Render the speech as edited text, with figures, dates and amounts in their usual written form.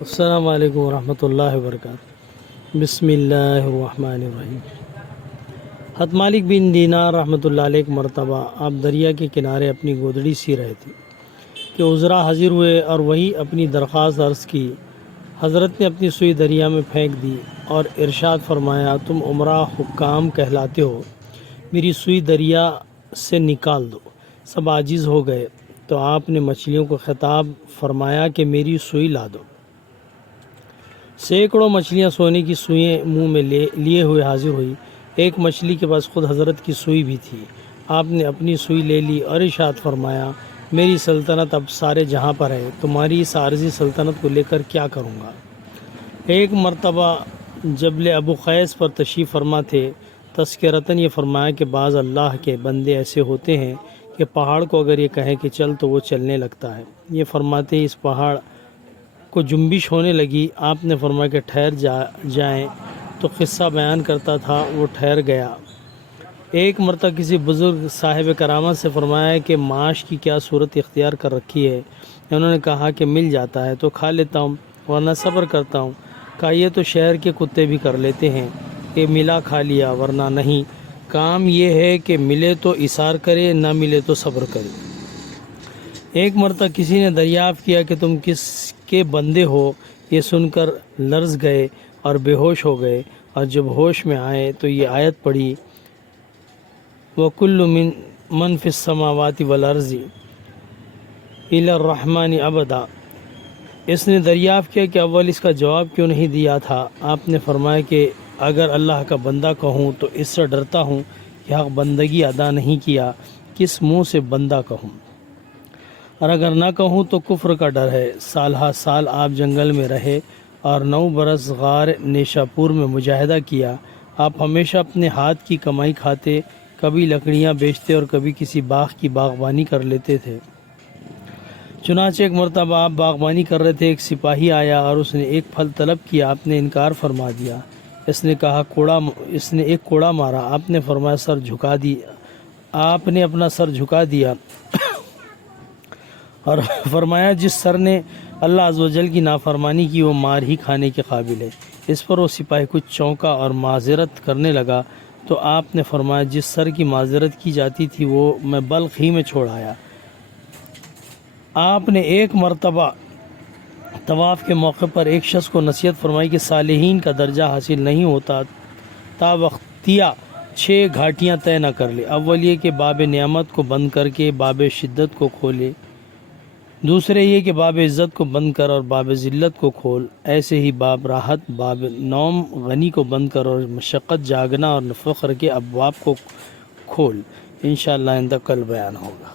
السلام علیکم ورحمۃ اللہ وبرکاتہ۔ بسم اللہ الرحمن الرحیم۔ حضرت مالک بن دینار رحمۃ اللہ علیہ ایک مرتبہ آپ دریا کے کنارے اپنی گودڑی سی رہے تھے کہ عذرا حاضر ہوئے اور وہی اپنی درخواست عرض کی۔ حضرت نے اپنی سوئی دریا میں پھینک دی اور ارشاد فرمایا، تم عمرہ حکام کہلاتے ہو، میری سوئی دریا سے نکال دو۔ سب عاجز ہو گئے تو آپ نے مچھلیوں کو خطاب فرمایا کہ میری سوئی لا دو۔ سینکڑوں مچھلیاں سونے کی سوئیں منہ میں لیے ہوئے حاضر ہوئی۔ ایک مچھلی کے پاس خود حضرت کی سوئی بھی تھی۔ آپ نے اپنی سوئی لے لی اور ارشاد فرمایا، میری سلطنت اب سارے جہاں پر ہے، تمہاری اس عارضی سلطنت کو لے کر کیا کروں گا۔ ایک مرتبہ جبل ابو قیس پر تشریف فرما تھے، تذکرتاً یہ فرمایا کہ بعض اللہ کے بندے ایسے ہوتے ہیں کہ پہاڑ کو اگر یہ کہیں کہ چل تو وہ چلنے لگتا ہے۔ یہ فرماتے ہی اس پہاڑ کو جنبش ہونے لگی۔ آپ نے فرمایا کہ ٹھہر جائیں تو قصہ بیان کرتا تھا، وہ ٹھہر گیا۔ ایک مرتبہ کسی بزرگ صاحب کرامت سے فرمایا کہ معاش کی کیا صورت اختیار کر رکھی ہے۔ انہوں نے کہا کہ مل جاتا ہے تو کھا لیتا ہوں ورنہ صبر کرتا ہوں۔ کہا یہ تو شہر کے کتے بھی کر لیتے ہیں کہ ملا کھا لیا ورنہ نہیں، کام یہ ہے کہ ملے تو اثار کرے، نہ ملے تو صبر کرے۔ ایک مرتبہ کسی نے دریافت کیا کہ تم کس کے بندے ہو؟ یہ سن کر لرز گئے اور بے ہوش ہو گئے، اور جب ہوش میں آئے تو یہ آیت پڑھی، وَكُلُّ مَنْ فِي السَّمَاوَاتِ وَالْأَرْضِ إِلَى الرَّحْمَنِ عَبْدًا۔ اس نے دریافت کیا کہ اول اس کا جواب کیوں نہیں دیا تھا۔ آپ نے فرمایا کہ اگر اللہ کا بندہ کہوں تو اس سے ڈرتا ہوں کہ حق بندگی ادا نہیں کیا، کس منہ سے بندہ کہوں، اور اگر نہ کہوں تو کفر کا ڈر ہے۔ سال ہا سال آپ جنگل میں رہے اور 9 برس غار نیشا پور میں مجاہدہ کیا۔ آپ ہمیشہ اپنے ہاتھ کی کمائی کھاتے، کبھی لکڑیاں بیچتے اور کبھی کسی باغ کی باغبانی کر لیتے تھے۔ چنانچہ ایک مرتبہ آپ باغبانی کر رہے تھے، ایک سپاہی آیا اور اس نے ایک پھل طلب کیا۔ آپ نے انکار فرما دیا۔ اس نے ایک کوڑا مارا۔ آپ نے فرمایا سر جھکا دیا۔ آپ نے اپنا سر جھکا دیا اور فرمایا جس سر نے اللہ عز و جل کی نافرمانی کی وہ مار ہی کھانے کے قابل ہے۔ اس پر وہ سپاہی کچھ چونکا اور معذرت کرنے لگا تو آپ نے فرمایا جس سر کی معذرت کی جاتی تھی وہ میں بلخ ہی میں چھوڑ آیا۔ آپ نے ایک مرتبہ طواف کے موقع پر ایک شخص کو نصیحت فرمائی کہ صالحین کا درجہ حاصل نہیں ہوتا تا وقتیہ 6 گھاٹیاں طے نہ کر لے۔ اول یہ کہ باب نعمت کو بند کر کے باب شدت کو کھولے، دوسرے یہ کہ باب عزت کو بند کر اور باب ذلت کو کھول، ایسے ہی باب راحت، باب نوم غنی کو بند کر اور مشقت جاگنا اور فقر کے ابواب کو کھول۔ انشاءاللہ آئندہ کل بیان ہوگا۔